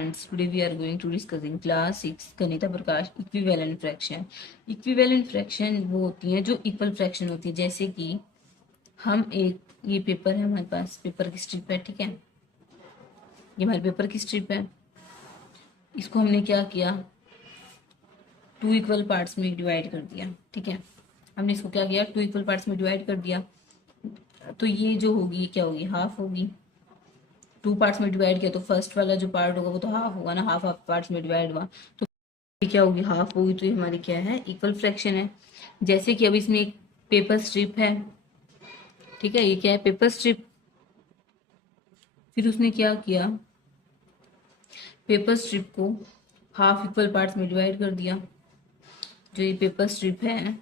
Today we are going to discuss in class 6 Ganita Prakash equivalent fraction. Equivalent fraction वो होती हैं जो इक्वल फ्रैक्शन होती है। जैसे कि हम ये पेपर है, हमारे पास पेपर की स्ट्रिप है, ठीक है। ये हमारे पेपर की स्ट्रिप है। इसको हमने क्या किया, 2 इक्वल पार्ट्स में डिवाइड कर दिया, ठीक है। हमने इसको क्या किया, 2 इक्वल पार्ट्स में डिवाइड कर दिया। तो ये जो होगी क्या होगी, हाफ होगी। 2 पार्ट्स में डिवाइड किया तो फर्स्ट वाला जो पार्ट होगा वो तो हाफ होगा ना, हाफ हाफ पार्ट्स में डिवाइड हुआ तो ये क्या होगी, हाफ होगी। तो ये हमारी क्या है, इक्वल फ्रैक्शन है। जैसे कि अब इसमें एक पेपर स्ट्रिप है, ठीक है। ये क्या है, पेपर स्ट्रिप। फिर उसने क्या किया, पेपर स्ट्रिप को हाफ इक्वल पार्ट्स में डिवाइड कर दिया। जो ये पेपर स्ट्रिप है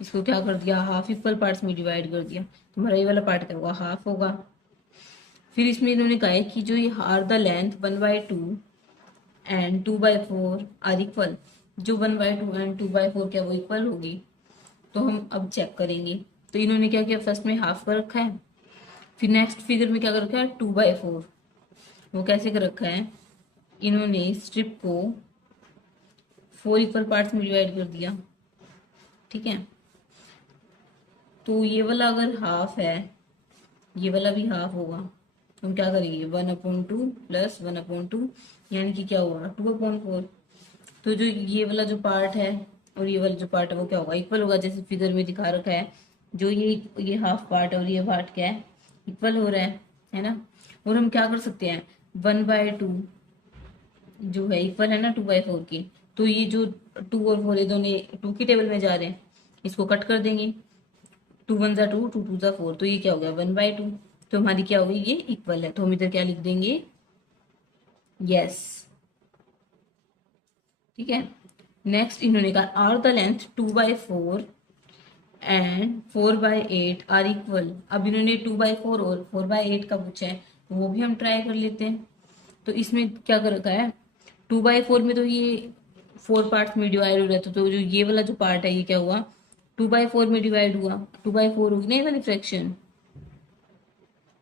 इसको क्या कर दिया, हाफ इक्वल पार्ट्स में डिवाइड कर दिया। तुम्हारा ये वाला पार्ट क्या होगा, हाफ होगा। फिर इसमें इन्होंने कहा है कि जो ये are the length 1/2 and 2/4 are equal. जो 1/2 एंड 2/4 क्या वो इक्वल होगी। तो हम अब चेक करेंगे। तो इन्होंने क्या किया, फर्स्ट में हाफ कर रखा है, फिर नेक्स्ट फिगर में क्या कर रखा है, 2/4। वो कैसे कर रखा है, इन्होंने स्ट्रिप को 4 इक्वल पार्ट्स में डिवाइड कर दिया, ठीक है। तो ये वाला अगर हाफ है, ये वाला भी हाफ होगा। हम क्या करेंगे, 1/2 प्लस 1/2 यानी कि क्या हुआ, 2/4। तो जो ये वाला जो पार्ट है और ये वाला जो पार्ट है वो क्या होगा, इक्वल होगा। जैसे फिगर में दिखा रखा है, जो ये हाफ पार्ट है और ये पार्ट क्या है, इक्वल हो रहा है ना। और हम क्या कर सकते हैं, 1/2 जो है इक्वल है ना 2/4 की। तो ये जो 2 और 4 ये दोनों 2 की टेबल में जा रहे हैं, इसको कट कर देंगे। 2 1 जा 2, 2 2 जा 4, तो ये क्या हो गया, 1/2। तो हमारी क्या होगी, ये इक्वल है। तो हम इधर क्या लिख देंगे, यस, ठीक है। नेक्स्ट इन्होंने कहा are the length 2/4 and 4/8 are equal. अब इन्होंने 2/4 और 4/8 का पूछा है, तो वो भी हम ट्राई कर लेते हैं। तो इसमें क्या कर रखा है, 2/4 में तो ये 4 पार्ट्स में डिवाइड हो रहा था। तो जो ये वाला जो पार्ट है ये क्या हुआ, 2/4 में डिवाइड हुआ। 2/4 होगी ना ये वाली फ्रैक्शन,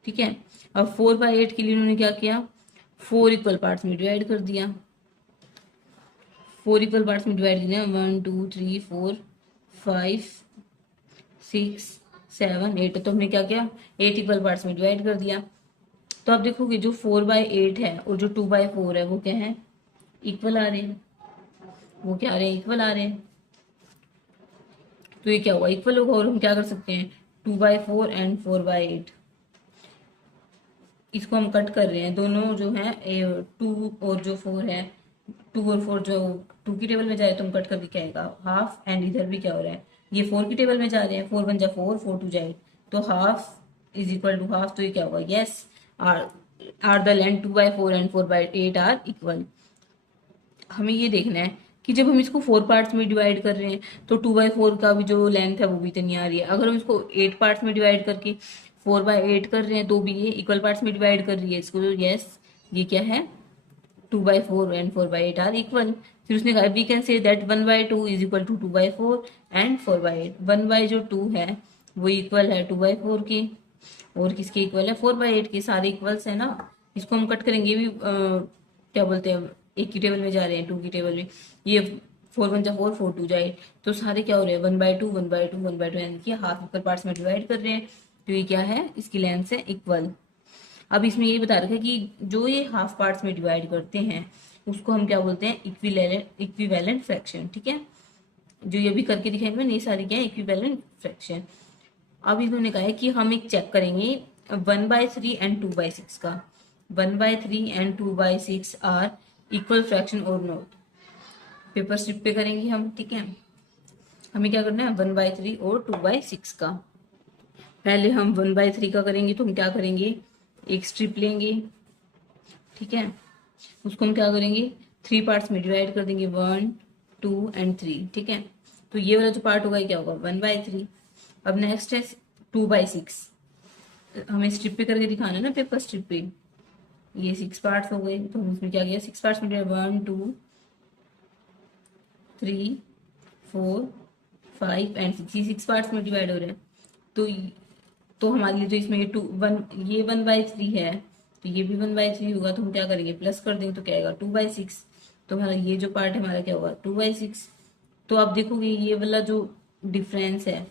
ठीक है। अब 4/8 के लिए उन्होंने क्या किया, 4 इक्वल पार्ट्स में डिवाइड कर दिया। 4 इक्वल पार्ट्स में डिवाइड किया, 1 2 3 4 5 6 7 8। तो हमने क्या किया, 8 इक्वल पार्ट्स में डिवाइड कर दिया। तो आप देखोगे जो 4/8 है और जो 2/4 है वो क्या है, इक्वल आ रहे हैं। वो क्या आ रहे हैं, इक्वल आ रहे हैं। तो ये क्या हुआ, इक्वल होगा। और हम क्या कर सकते हैं, 2/4 एंड 4/8 इसको हम कट कर रहे हैं। दोनों जो है 2 और जो 4 है, 2 और 4 जो 2 की टेबल में जाए तो हम कट करके क्या आएगा, हाफ। एंड इधर भी क्या हो रहा है, ये 4 की टेबल में जा रहे हैं, 4 1 जा 4, 4 2 जाए तो half is equal to half. तो ये क्या होगा, yes, are are the length 2/4 and 4/8 are equal. हमें ये देखना है कि जब हम इसको 4 पार्ट्स में डिवाइड कर रहे हैं तो 2/4 का भी जो लेंथ है वो भी इतनी आ रही है। अगर हम इसको 8 पार्ट्स में डिवाइड करके 4/8 कर रहे हैं तो भी ये इक्वल पार्ट्स में डिवाइड कर रही है इसको। तो यस, ये क्या है, 2/4 एंड 4/8 आर इक्वल। फिर उसने कहा we can say that 1/2 is equal to 2/4 and 4/8। 1/2 है वो इक्वल है 2/4 के, और किसके इक्वल है, 4/8 के। सारे इक्वल्स है ना। इसको हम कट करेंगे भी क्या बोलते हैं, एक की टेबल में जा रहे हैं, 2 की टेबल में। ये 4 1 जा 4, 4 2 जाए तो सारे क्या हो रहे हैं, 1/2 1/2 1/2 यानी कि हाफ इक्वल पार्ट्स में डिवाइड कर रहे हैं। तो ये क्या है, इसकी लेंथ है इक्वल। अब इसमें ये बता रखा है कि जो ये हाफ पार्ट्स में डिवाइड करते हैं उसको हम क्या बोलते हैं, इक्विवेलेंट फ्रैक्शन, ठीक है। जो ये भी करके दिखाएंगे मैंने, ये सारी क्या है, इक्विवेलेंट फ्रैक्शन। अब इन्होंने कहा है कि हम एक चेक करेंगे 1/3 एंड 2/6 का। 1/3 एंड 2/6 आर इक्वल फ्रैक्शन और नोट। पेपर स्ट्रिप पे करेंगे हम, ठीक है। हमें क्या करना है, 1/3 और 2/6 का। पहले हम 1/3 का करेंगे तो हम क्या करेंगे, एक स्ट्रिप लेंगे, ठीक है। उसको हम क्या करेंगे, 3 पार्ट्स में डिवाइड कर देंगे, 1 2 एंड 3, ठीक है। तो ये वाला जो पार्ट होगा ये क्या होगा, 1/3। अब नेक्स्ट है 2/6। हमें स्ट्रिप पे करके दिखाना है ना, पेपर स्ट्रिप पे। ये 6 पार्ट्स हो गए तो हम इसमें क्या किया, 6 पार्ट्स में 1 2 3 4 5 एंड 6, ये 6 पार्ट्स में डिवाइड हो रहे हैं। तो हमारे लिए तो इसमें ये 1/3 है, तो ये भी 1/3 होगा, तो हम क्या करेंगे प्लस कर देंगे, तो क्या आएगा 2/6। तो हमारा ये जो पार्ट है हमारा क्या होगा 2/6। तो आप देखोगे ये वाला जो डिफरेंस है,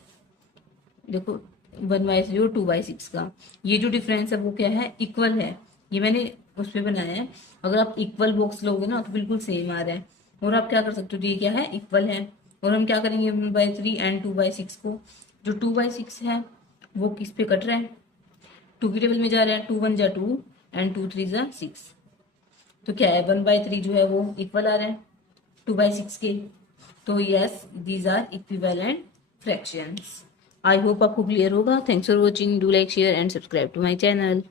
देखो 1/3 और 2/6 का ये जो डिफरेंस है वो क्या है, इक्वल है। ये मैंने उस पे बनाया है। अगर आप इक्वल बॉक्स लोगे ना तो बिल्कुल सेम आ रहा है। और आप क्या कर सकते हो, तो ये क्या है इक्वल है। और हम क्या करेंगे 1/3 एंड 2/6 को, जो 2/6 है वो किस पे कट रहा है, 2 की टेबल में जा रहा है। 2 1 जा 2 एंड 2 3 जा 6। तो क्या है 1/3 जो है वो इक्वल आ रहा है 2/6 के। तो yes these are equivalent fractions. I hope आपको क्लियर होगा। Thanks for watching, do like share and subscribe to my channel.